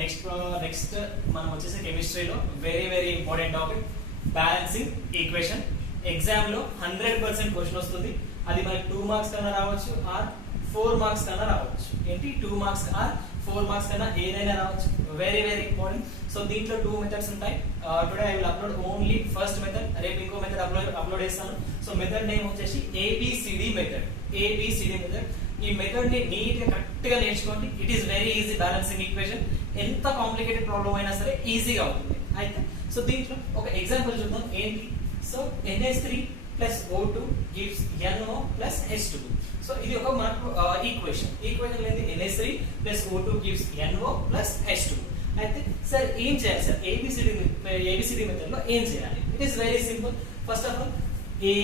Next మనం వచ్చేసి కెమిస్ట్రీలో very important topic balancing equation. Exam లో 100% క్వశ్చన్ వస్తుంది. అది మనకి 2 మార్క్స్ కన్నా రావచ్చు ఆర్ 4 మార్క్స్ కన్నా రావచ్చు. ఏంటి 2 మార్క్స్ ఆర్ 4 మార్క్స్ కన్నా ఏదైనా రావచ్చు. Very important. సో దీంట్లో 2 మెథడ్స్ ఉంటాయి. Today I will upload only first method. రేపు ఇంకో మెథడ్ అప్లోడ్ చేస్తాను. సో మెథడ్ నేమ్ వచ్చేసి ఏబిసిడి మెథడ్. ఈ మెథడ్ ని నీట్ గా కరెక్ట్ గా నేర్చుకోండి. It is very easy. Balancing equation ఎంత కాంప్లికేటెడ్ ప్రాబ్లం అయినా సరే ఈజీగా అవుతుంది. అయితే సో దీంట్లో ఒక ఎగ్జాంపుల్ చూద్దాం. ఏంటి? So NH3 plus O2 gives NO plus H2. So ఇది ఒక మనకు ఈక్వేషన్ ఏంటి? NH3 plus O2 gives NO plus H2. అయితే సార్ ఏం చేయాలి సార్? ఏబిసిడి మెథడ్ లో ఏం చేయాలి? It is very simple. First of all A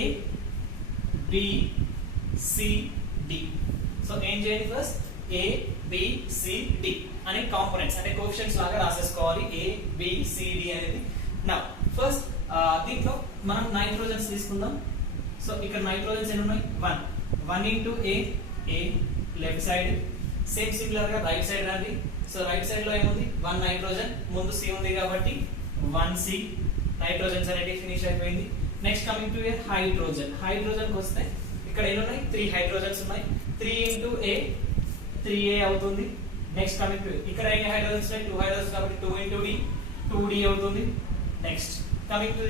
B C D. So ఏం చేయండి? First A B C D అనే కాంపోనెంట్స్ అంటే కోఎఫిషియెంట్స్ లాగా రాసేసుకోవాలి. A B C D అనేది. నౌ ఫస్ట్ దీంట్లో మనం నైట్రోజన్స్ తీసుకుందాం. సో ఇక్కడ నైట్రోజన్స్ ఎన్ని ఉన్నాయి? 1 into A left side. Same similar గా రైట్ సైడ్ రండి. సో రైట్ సైడ్ లో ఏముంది? 1 నైట్రోజన్, ముందు C ఉంది కాబట్టి 1C నైట్రోజన్స్ అనేది ఫినిష్ అయిపోయింది. నెక్స్ట్ కమింగ్ టు హైడ్రోజన్ కి వస్తే ఇక్కడ ఎన్ని ఉన్నాయి? 3 హైడ్రోజన్స్ ఉన్నాయి. 3 ఇంటూ A 3A అవుతుంది. నెక్స్ట్ కమింగ్ టు ఇక్కడ ఎన్ని హైడ్రోజన్స్ ఉన్నాయి? 2 హైడ్రోజన్స్ కాబట్టి 2 ఇంటూ D 2D అవుతుంది. నెక్స్ట్ కమింగ్ టు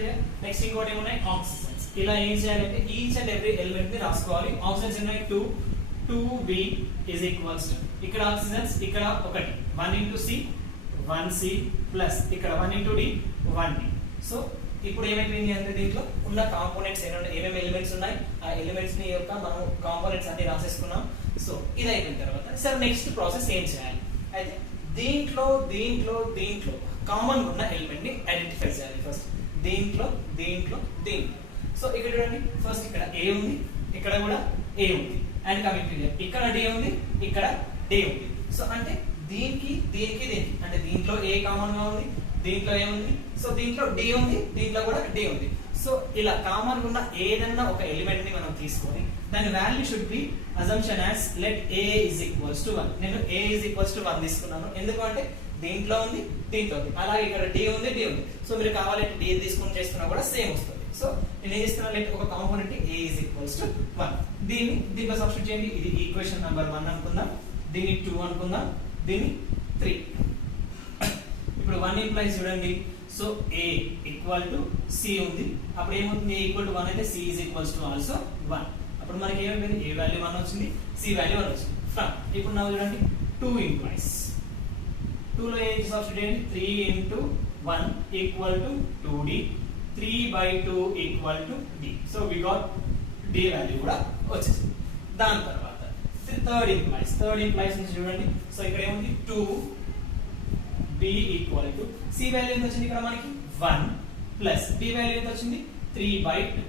నెక్స్ట్ ఇంకోటి ఏమున్నాయి? ఆక్సిజన్స్. ఇలా ఏం చేయాలంటే ఈచ్ అండ్ ఎవ్రీ ఎలిమెంట్ ని రాసుకోవాలి. ఆక్సిజన్స్ ఉన్నాయి 2B is equals to ఇక్కడ ఆక్సిజన్స్ ఇక్కడ ఒకటి 1 ఇంటూ C 1C ప్లస్ ఇక్కడ 1 ఇంటూ D 1D. సో ఇప్పుడు ఏమైపోయింది అంటే దీంట్లో ఉన్న కాంపోనెంట్స్ ఏమేమి ఎలిమెంట్స్ ఉన్నాయి ఆ ఎలిమెంట్స్ ని యొక్క మనం కాంపోనెంట్స్ అన్ని రాసేసుకున్నాం. సో ఇది అయిపోయిన తర్వాత సార్ నెక్స్ట్ ప్రాసెస్ ఏం చేయాలి? అయితే దీంట్లో కామన్ ఉన్న ఎలిమెంట్ ని ఐడెంటిఫై చేయాలి. ఫస్ట్ దీంట్లో సో ఇక్కడ చూడండి. ఫస్ట్ ఇక్కడ A ఉంది, ఇక్కడ కూడా A ఉంది. అండ్ కమింగ్ టు ఇక్కడ D ఉంది, ఇక్కడ D ఉంది. సో అంటే దీనికి అంటే దీంట్లో A కామన్ గా ఉంది, దీంట్లో A ఉంది. సో దీంట్లో D ఉంది, దీంట్లో కూడా D ఉంది. సో ఇలా కామన్ ఉన్న ఏదన్నా ఒక ఎలిమెంట్ ని మనం తీసుకొని దాని value should be assumption as let A is equals to 1. నేను A is equals to 1 తీసుకున్నాను. ఎందుకంటే దీంట్లో ఉంది, దీంట్లో ఉంది. అలాగే ఇక్కడ D ఉంది. సో మీరు కావాలంటే D తీసుకొని చేస్తున్నా కూడా సేమ్ వస్తుంది. సో నేను ఏం చేస్తున్నా అంటే ఒక component A is equals to 1. దీంట్లో సబ్స్టిట్యూట్ చేయండి. ఇది ఈక్వేషన్ నెంబర్ 1 అనుకుందాం, దీన్ని 2 అనుకుందాం, దీన్ని 3. ఇప్పుడు 1 ఇంప్లైస్ చూడండి. So A equal to C ఉంది. అప్పుడు ఏమవుతుంది? A ఈక్వల్ టు 1 అయితే C is equals to also 1. అప్పుడు మనకి ఏమైపోయింది? A వాల్యూ 1 వచ్చింది, C వాల్యూ 1 వచ్చింది. ఇప్పుడు నా చూడండి 2 ఇంప్లైస్ 2 లో ఏం సబ్స్టిట్యూట్ చేయండి? 3 into 1 equal to 2D 3/2 equal to D. So we got D value కూడా వచ్చేసింది. దాని తర్వాత థర్డ్ ఇంప్లైస్ నుంచి చూడండి. సో ఇక్కడ ఏముంది? 2B equal to C value ఎంత వచ్చింది? ఇక్కడ మనకి 1 ప్లస్ B వాల్యూ ఎంత వచ్చింది? 3/2.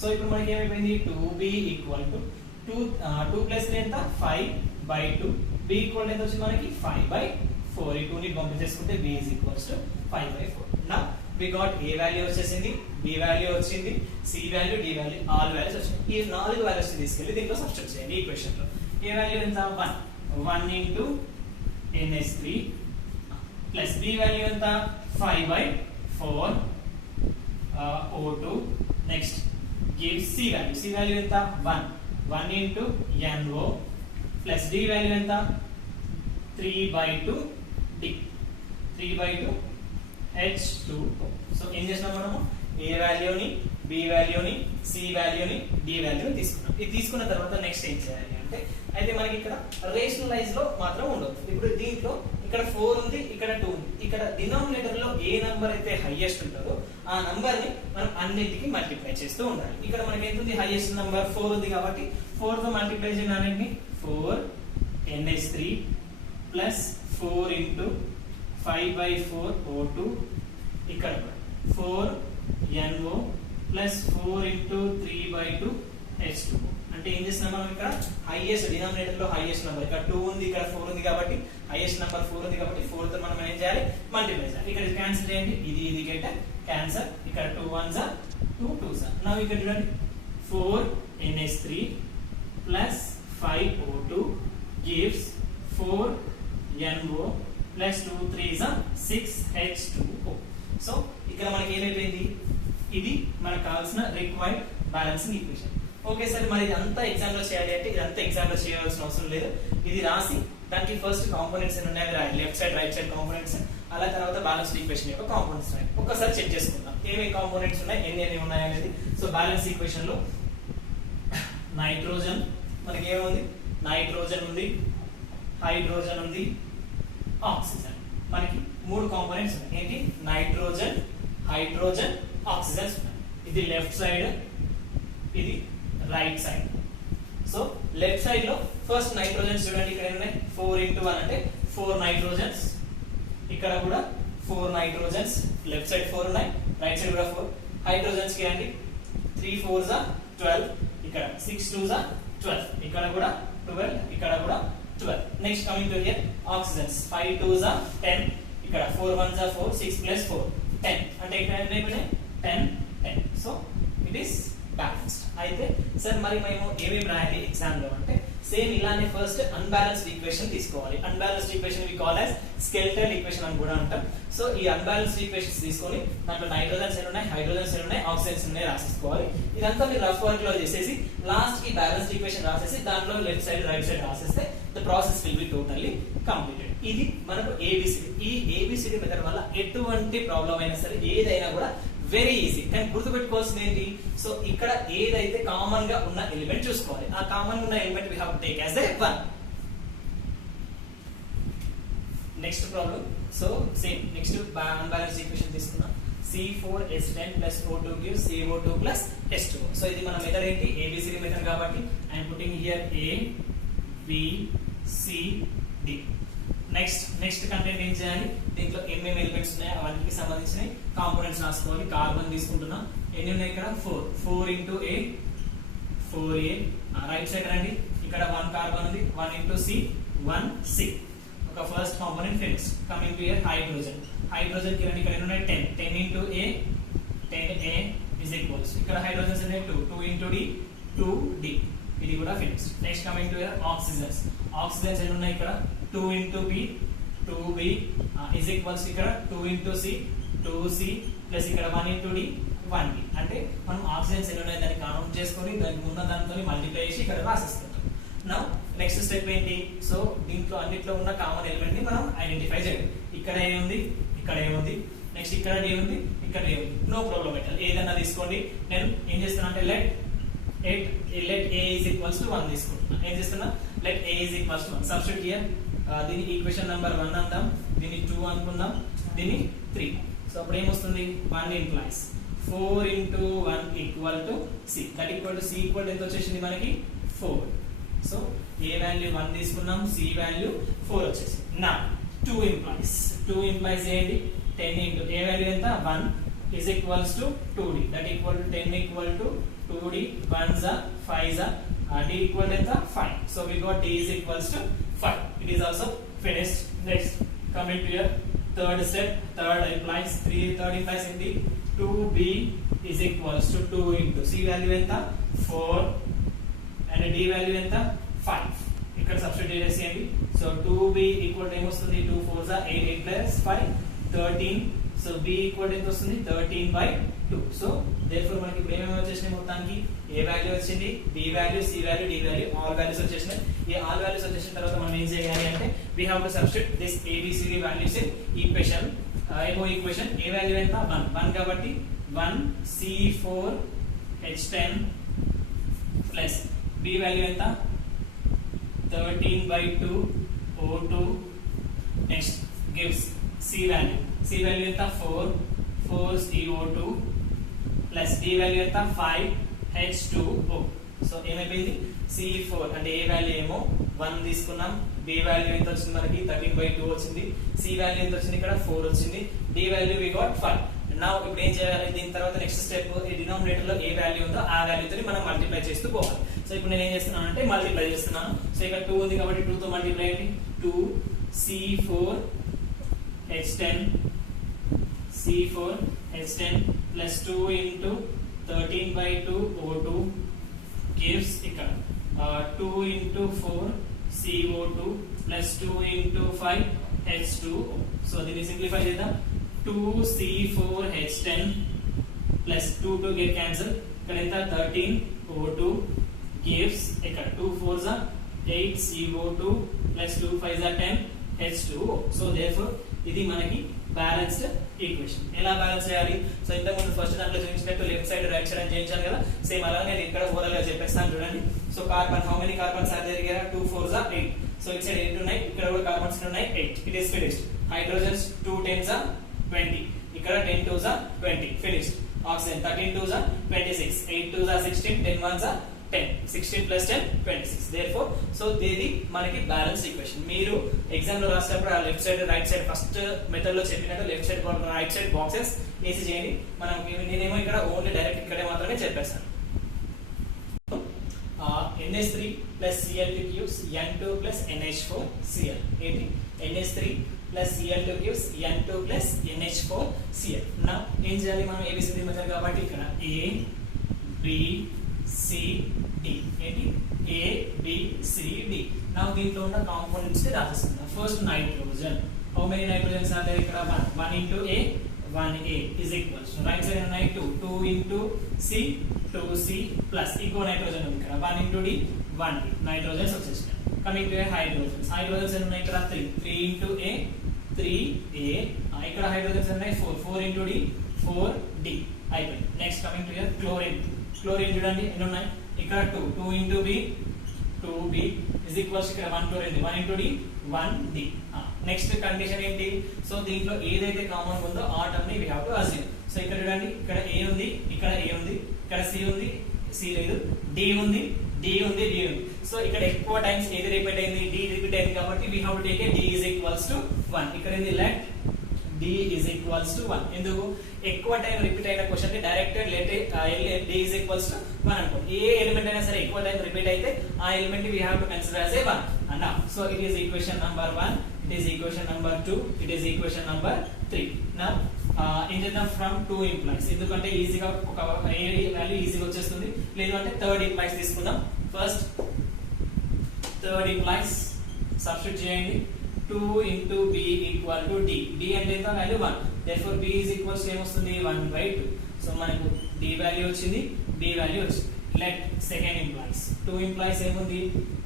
సో ఇప్పుడు మనకి ఏమైపోయింది? 2B ఈక్వల్ టు 2 ప్లస్ 3 ఎంత? 5/2. B ఈక్వల్ ఎంత వచ్చింది మనకి? 5/4. ఈ 2 ని పంపించేసుకుంటే B is equals to 5/4. Now we got A value వచ్చేసింది, B వాల్యూ వచ్చింది, C value, D value, all values వచ్చాయి. ఈ 4 వాల్యూస్ తీసుకెళ్లి దీంట్లో సబ్స్టిట్యూట్ చేయండి ఈక్వేషన్ లో. A వాల్యూ ఎంత? 1 into NH3 plus B value ఎంత? 5/4 O2. Next give C value ఎంత? 1 into NO plus D value ఎంత? 3/2 D 3/2 H2O. సో ఏం చేసినాం మనము? A వాల్యూని, B వాల్యూని, C వాల్యూని, D వాల్యూని తీసుకున్నాం. ఇది తీసుకున్న తర్వాత నెక్స్ట్ ఏం చేయాలి అంటే అయితే మనకి ఇక్కడ రేషనలైజ్ లో మాత్రం ఉండదు. ఇప్పుడు దీంట్లో ఇక్కడ 4 ఉంది, ఇక్కడ 2 ఉంది. ఇక్కడ డినామినేటర్ లో ఏ నంబర్ అయితే హైయెస్ట్ ఉంటుందో ఆ నంబర్ ని మనం అన్నిటికి మల్టిప్లై చేస్తూ ఉండాలి. ఇక్కడ మనకి ఎంత ఉంది? హైయెస్ట్ నంబర్ 4 ఉంది కాబట్టి 4 తో మల్టిప్లై చేయండి అన్నిటిని. 4 NH3 ప్లస్ 4 ఇంటూ 5/4 O2 ఇక్కడ 4 NO ప్లస్ 4 ఇంటూ 3/2 H2O. అంటే ఏం చేస్తున్నాం మనం? ఇక్కడ హైయెస్ట్ డినామినేటర్ లో హైయెస్ట్ నంబర్ ఇక్కడ 2 ఉంది, ఇక్కడ 4 ఉంది కాబట్టి హైయెస్ట్ నంబర్ 4 ఉంది కాబట్టి 4 తో మనం ఏం చేయాలి? మల్టిప్లై చేయాలి. ఇక్కడ క్యాన్సిల్ చేయండి. ఇది గెట్ క్యాన్సల్. ఇక్కడ 2 1s 2 2s. నౌ ఇక్కడ చూడండి 4 NH3 plus 5 O2 gives 4 NO plus 2 3 6H2O. So ఇక్కడ మనకి ఏమైపోయింది, ఇది మనకు కావాల్సిన required balancing equation. Okay sir, మరి ఇదంతా ఎగ్జామ్ లో చేయాలి అంటే ఇదంతా ఎగ్జామ్ లో చేయాల్సిన అవసరం లేదు. ఇది రాసి దానికి ఫస్ట్ కాంపోనెంట్స్ ఎన్ని ఉన్నాయో రాయాలి, left side right side components, అలా తర్వాత బ్యాలెన్స్ ఈక్వేషన్ యొక్క కాంపోనెంట్స్ రాయాలి. ఒకసారి చెక్ చేసుకుందాం ఏమేమి కాంపోనెంట్స్ ఉన్నాయి, ఎన్ని ఉన్నాయి అనేది. సో బ్యాలెన్స్ ఈక్వేషన్ లో నైట్రోజన్ మనకి ఏముంది, నైట్రోజన్ ఉంది, హైడ్రోజన్ ఉంది, ఆక్సిజన్. మనకి 3 కాంపోనెంట్స్ ఉన్నాయి. ఏంటి, నైట్రోజన్, హైడ్రోజన్, ఆక్సిజన్స్ ఉన్నాయి. ఇది లెఫ్ట్ సైడ్, ఇది right side. So left side లో ఫస్ట్ నైట్రోజన్స్ చూడండి, ఇక్కడ ఉన్నాయి 4 into 1 అంటే 4 నైట్రోజన్స్. ఇక్కడ కూడా 4 నైట్రోజన్స్, లెఫ్ట్ సైడ్ 4 ఉన్నాయి, రైట్ సైడ్ కూడా 4. హైడ్రోజన్స్ కి రండి, 3 4s 12, ఇక్కడ 6 2s 12, ఇక్కడ కూడా 12, ఇక్కడ కూడా 12. Next coming to here oxygens, 5 2s 10, ఇక్కడ 4 1s 4, 6 plus 4 10, అంటే ఇక్కడ ఎన్ని అయిపోయినాయి 10 10. So it is balanced. అయితే సార్ మరి మేము ఏమేమి రాయాలి ఎగ్జామ్ లో అంటే సేమ్ ఇలానే ఫస్ట్ అన్బ్యాలెన్స్డ్ ఈక్వేషన్ తీసుకోవాలి. Unbalanced equation we call as skeleton equation అని కూడా అంటాం. సో ఈ అన్బ్యాలెన్స్డ్ ఈక్వేషన్స్ తీసుకొని దాంట్లో నైట్రోజన్స్ ఎన్ని ఉన్నాయి, హైడ్రోజన్స్ ఎన్ని ఉన్నాయి, ఆక్సిజన్స్ ఎన్ని ఉన్నాయి రాసేసుకోవాలి. ఇదంతా మీరు రఫ్ వర్క్ లో చేసేసి లాస్ట్ కి బ్యాలెన్స్డ్ ఈక్వేషన్ రాసేసి దాంట్లో లెఫ్ట్ సైడ్ రైట్ సైడ్ రాసేస్తే the process will be totally completed. ఇది మనకు ఏబిసిడి. ఈ ఏబిసిడి మెథడ్ వల్ల ఎటువంటి ప్రాబ్లం అయినా సరే ఏదైనా కూడా వెరీ ఈజీ. కానీ గుర్తుపెట్టుకోవాల్సింది ఏంటి, సో ఇక్కడ ఏదైతే కామన్ గా ఉన్న ఎలిమెంట్ చూసుకోవాలి. ఆ కామన్ ఉన్న element we have to take as a 1. Next problem. So same next unbalanced equation తీసుకున్నాం. C4H10 plus O2 gives CO2 plus H2O. So ఇది మన మెథడ్ ఏంటి, ABCD మెథడ్ కాబట్టి I am putting here A B C D. Next content ఏం చేయాలి, దీంట్లో ఏమేమి elements ఉన్నాయో అవన్నీ సంబంధించిన కాంపోనెంట్స్ రాసుకోవాలి. కార్బన్ తీసుకుంటున్నాం, ఎన్ని ఉన్నాయి ఇక్కడ 4 into A 4A. Right side రండి, ఇక్కడ 1 కార్బన్ ఉంది, 1 into C 1C. ఒక first component finish. Coming to here hydrogen. Hydrogen కి రండి, ఇక్కడ ఎన్ని ఉన్నాయి 10 into A 10A is equals, ఇక్కడ హైడ్రోజన్స్ ఉన్నాయి 2 into D 2D. ఇది కూడా finish. Next coming to here oxygens. Oxygens ఎన్ని ఉన్నాయి ఇక్కడ 2 into B 2B is equals, ఇక్కడ 2 into C 2C ప్లస్ ఇక్కడ 1 into D 1D. అంటే మనం ఆక్సిజన్స్ ఎన్ని ఉన్నాయి దాన్ని కౌంట్ చేసుకొని దానికి ఉన్న దాంతో మల్టిప్లై చేసి ఇక్కడ రాసేస్తుంటాం. నౌ నెక్స్ట్ స్టెప్ ఏంటి, సో దీంట్లో అన్నిట్లో ఉన్న కామన్ ఎలిమెంట్ ని మనం ఐడెంటిఫై చేయాలి. ఇక్కడ ఏముంది, ఇక్కడ ఏముంది, నెక్స్ట్ ఇక్కడ D ఉంది, ఇక్కడ D ఉంది. నో ప్రాబ్లం ఎట్ ఆల్, ఏదైనా తీసుకోండి. నేను ఏం చేస్తున్నా అంటే let A is equals to 1 తీసుకుంటున్నా. ఏం చేస్తున్నా, let A is equals to 1 substitute here. దీని ఈక్వేషన్ నెంబర్ 1 అందాం, దీన్ని 2 అనుకుందాం, దీన్ని 3. సో అప్పుడు ఏమొస్తుంది, 1 implies 4 into 1 equal to C. That equal to C equal ఎంత వచ్చేసింది మనకి 4. సో A వాల్యూ 1 తీసుకున్నాం, C వాల్యూ 4 వచ్చేసింది. నా 2 implies ఏంటి, 10 into A వాల్యూ ఎంత 1 is equals to 2D. That equal to 10 equal to 2D. 1s 5s D equal to 5. So we got D is equals to 5. It is also finished. Next, coming to your third step. Third implies in the 2B is equals to 2 into C value enta 4 and D value enta 5. ఇక్కడ substitute చేసేయండి. So 2B equal to ఏమొస్తుంది, 2 4s 8 8 plus 5 13. So B equal ఎంత వస్తుంది 13/2. So therefore మనకి ఇప్పుడు ఏమేమి వచ్చేసినాయి, మొత్తానికి A వాల్యూ వచ్చింది, B value, C value, D value, all values వచ్చేసినాయి. ఈ ఆల్ వాల్యూస్ వచ్చేసిన తర్వాత మనం ఏం చేయాలి అంటే we have to substitute this ABCD values in equation. Equation A value ఎంత 1 కాబట్టి 1 C4H10 ప్లస్ B వాల్యూ ఎంత 13/2 O2. Next gives C value ఎంత 4 CO2 ప్లస్ D వాల్యూ ఎంత 5H2O. సో ఏమైపోయింది, C4 అంటే A వాల్యూ ఏమో 1 తీసుకున్నాం, B వాల్యూ ఎంత వచ్చింది మనకి 13/2 వచ్చింది, C వాల్యూ ఎంత వచ్చింది ఇక్కడ 4 వచ్చింది, D value we got 5. Now ఇప్పుడు ఏం చేయాలి, దీని తర్వాత నెక్స్ట్ స్టెప్ ఈ డినామినేటర్ లో ఏ వాల్యూ ఉందో ఆ వాల్యూతో మనం మల్టిప్లై చేస్తూ పోవాలి. సో ఇప్పుడు నేను ఏం చేస్తున్నాను అంటే మల్టిప్లై చేస్తున్నాను. సో ఇక్కడ 2 ఉంది కాబట్టి 2 తో మల్టిప్లై చేయండి. 2 C4H10 plus 2 into 13/2 O2 gives ఇక్కడ 2 into 4 CO2 plus 2 into 5 H2O. So దీన్ని సింప్లిఫై చేద్దాం. 2C4H10 plus 2 2 get cancel. ఇక్కడ ఎంత 13O2 gives ఇక్కడ 2 4s are 8CO2 plus 2 5s are 10 H2O. So therefore ఇది మనకి బ్యాలెన్స్డ్ ఈక్వేషన్. ఎలా బ్యాలెన్స్ చేయాలి? సో ఇంతకు ముందు ఫస్ట్ దాంట్లో చూపించినట్టు లెఫ్ట్ సైడ్ రైట్ సైడ్ అని చేయించాను కదా, సేమ్ అలాగే నేను ఇక్కడ ఓవరాల్ గా చెప్పేస్తాను చూడండి. So carbon, how many carbons are there here? 2 4s are 8. So it side 8 ఉన్నాయి, ఇక్కడ కూడా కార్బన్స్ ఉన్నాయి 8. It is finished. Hydrogens 2 10s are 20, ఇక్కడ 10 2s are 20, finished. Oxygen 13 2s are 26, 8 2s are 16, 10 1s are 10, 16 plus 10 26. therefore so ఇది మనకి balance equation. మీరు exam లో రాసేటప్పుడు ఆ left side right side first method లో చెప్పినట్టు left side right side boxes వేసి చేయండి. మనం నేనేమో ఇక్కడ ఓన్లీ డైరెక్ట్ ఇక్కడే మాత్రమే చెప్పేస్తాను. NH3 plus Cl2 gives N2 plus NH4 Cl. ఏంటి? NH3 plus Cl2 gives N2 plus NH4 Cl. నా ఏం చేయాలి మనం? ABCD మెథడ్ కాబట్టి ఇక్కడ A B C D. ఏంటి? A B C D. నా దీంట్లో ఉన్న కాంపోనెంట్స్ ని రాసేస్తున్నాం. First nitrogen. How many nitrogens are there? ఇక్కడ 1 into A 1A is equals to right side ఉన్నాయి 2 into C 2C plus ఇంకో నైట్రోజన్ ఉంది ఇక్కడ 1 into D 1D. నైట్రోజన్స్ వచ్చేసినాయి. Coming to hydrogens. హైడ్రోజన్స్ ఉన్నాయి ఇక్కడ 3 into A 3A. ఇక్కడ hydrogens ఉన్నాయి 4 into D 4D. అయిపోయింది. Next coming to chlorine. Chlorine చూడండి ఎన్ని ఉన్నాయి? ఇక్కడ 2 into B 2B is equals ఇక్కడ 1 chlorine 1 into D 1D. Next condition ఏంటి? సో దీంట్లో ఏదైతే కామన్ ఉందో ఆ టర్మ్ ని we have to assume. So ఇక్కడ చూడండి, ఇక్కడ A ఉంది, ఇక్కడ A ఉంది, ఇక్కడ C ఉంది, C లేదు, D ఉంది, D ఉంది, D ఉంది. సో ఇక్కడ ఎక్కువ టైమ్స్ ఏది రిపీట్ అయింది? D రిపీట్ అయింది కాబట్టి we have to take a D is equals to 1. ఇక్కడ ఏంది? Let D is equals to 1. ఎందుకు? ఎక్కువ టైం రిపీట్ అయిన క్వశ్చన్ ని direct let D is equals to 1 అనుకో. ఏ ఎలిమెంట్ అయినా సరే ఎక్కువ టైం రిపీట్ అయితే ఆ ఎలిమెంట్ ని we have to consider as a 1 అన్న. So it is equation number 1, it is equation number 2, it is equation number 3. now ఏం చేద్దాం? from 2 implies, ఎందుకంటే ఈజీగా ఒక ఏ వాల్యూ ఈజీగా వచ్చేస్తుంది. లేదు అంటే థర్డ్ ఇంప్లైస్ తీసుకుందాం. ఫస్ట్ థర్డ్ ఇంప్లైస్ సబ్స్టిట్యూట్ చేయండి. 2 into B equal to D. D అంటే ఎంత? Value 1. therefore B is equals to ఏమొస్తుంది? 1/2. సో మనకు D వాల్యూ వచ్చింది, B వాల్యూ వచ్చింది. Let second implies. 2 ఇంప్లైస్ ఏముంది?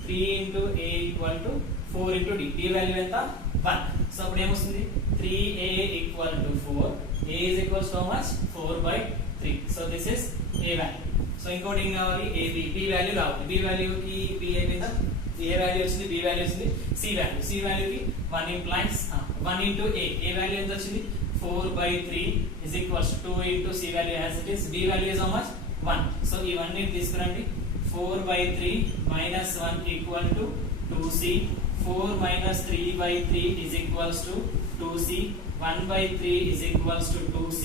3 into A equal to 4 into D. D value ఎంత? 1. So అప్పుడు ఏమొస్తుంది? 3A equal to 4. A is equals to how much? 4/3. So this is A value. So ఇంకోటి ఏం కావాలి? AB. B value కావాలి. B వాల్యూకి B అయిపోయిందా? A value వచ్చింది, B value వచ్చింది, C value. C వాల్యూకి 1 implies 1 into A. A value ఎంత వచ్చింది? 4/3 is equals to 2 into C value as it is. B value is how much? 1. So ఇవన్నీ తీసుకురండి. 4/3 minus 1 equal to 2C. 4 minus 3/3 is equals to 2C. 1/3 is equals to 2C.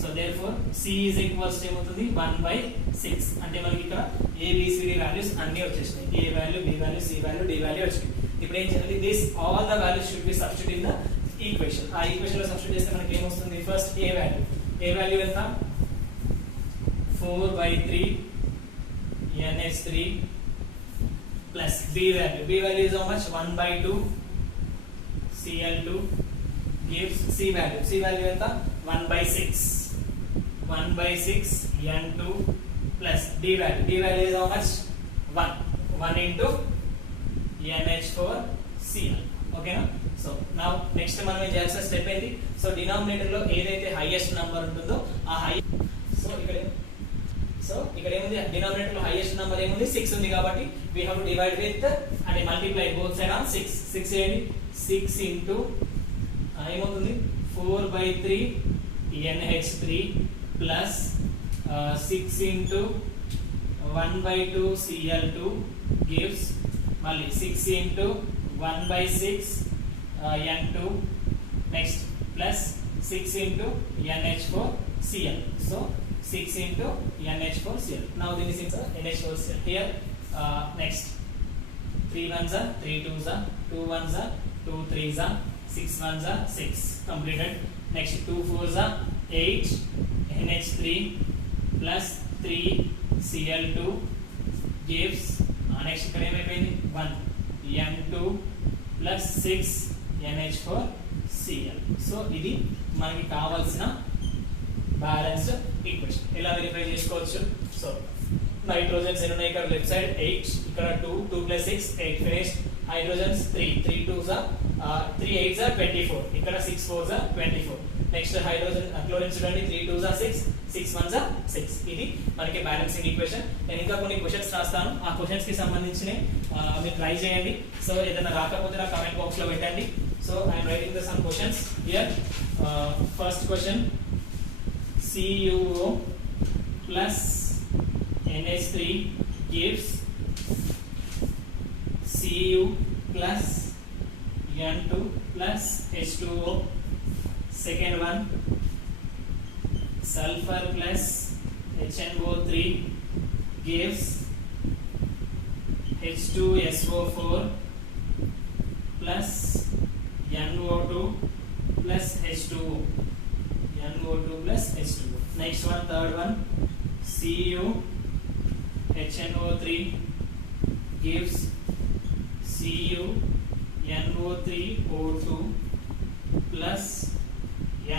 so therefore C is equals to ఏమవుతుంది? 1/6. అంటే మనకి ఇక్కడ ABCD values అన్ని వచ్చేసినాయి. A value, B value, C value, D value వచ్చింది. ఇప్పుడు ఏం చేయాలి? This all the values should be substitute in the equation. ఆ ఈక్వేషన్ లో సబ్స్టిట్యూట్ చేస్తే మనకి ఏమొస్తుంది? First A value. A value ఎంత? 4/3 NH3 plus B value. B value is how much? 1/2 Cl2 gives C value. C value ఎంత? 1/6. 1/6 N2 plus D value. D value is how much? 1. 1 into NH4Cl. ఓకేనా? So now next మనం ఏం చేయాల్సిన step ఏంటి? So denominator లో ఏదైతే highest number ఉంటుందో ఆ హై సో ఇక్కడ ఏముంది? డినామినేటర్ లో హైయెస్ట్ నంబర్ ఏముంది? 6 ఉంది కాబట్టి we have to divide with అంటే మల్టిప్లై both side on 6. 6 ఏంటి? 6 into ఏమవుతుంది? 4/3 NH3 plus 6 into 1/2 Cl2 gives మళ్ళీ 6 into 1/6 N2 next plus 6 into NH4Cl. so 6 into NH4Cl. now this is NH4Cl. here next 3 1s are 3 2s are 2 1s are 2 3s are 6 1s are 6 completed. next 2 4s are 8 NH3 plus 3 Cl2 gives next ఇక్కడ ఏమైపోయింది 1 N2 plus 6 NH4Cl. So ఇది మనకి కావాల్సిన balanced equation. ఎలా verify చేసుకోవచ్చు? So nitrogens ఎన్ని ఉన్నాయి? ఇక్కడ లెఫ్ట్ సైడ్ 8, ఇక్కడ 2, 2 + 6 8 finish. Hydrogens 3, 3 2s are 3 8s are 24, ఇక్కడ 6 4s are 24. Next hydrogen chlorine చూడండి, 3 2s are 6, 6 1s are 6. ఇది మనకి బ్యాలెన్సింగ్ ఈక్వేషన్. నేను ఇంకా కొన్ని క్వశ్చన్స్ రాస్తాను, ఆ క్వశ్చన్స్ కి సంబంధించిన మీరు ట్రై చేయండి. సో ఏదైనా రాకపోతే నా కామెంట్ బాక్స్ లో పెట్టండి. So I'm writing the sum questions here. First question, CuO plus NH3 gives Cu plus N2 plus H2O. Second one, sulfur plus HNO3 gives H2SO4 plus NO2 plus H2O. NO2 plus H2O. Next one, third one, Cu HNO3 gives Cu NO3O2 plus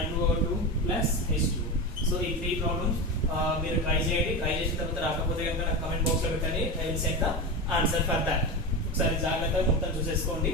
NO2 plus H2O. So ఈ 3 problems మీరు try చేయండి. Try చేసిన తర్వాత రాకపోతే కనుక నాకు comment box లో పెట్టండి. I will send the answer for that. ఒకసారి జాగ్రత్తగా మొత్తం చూసేసుకోండి.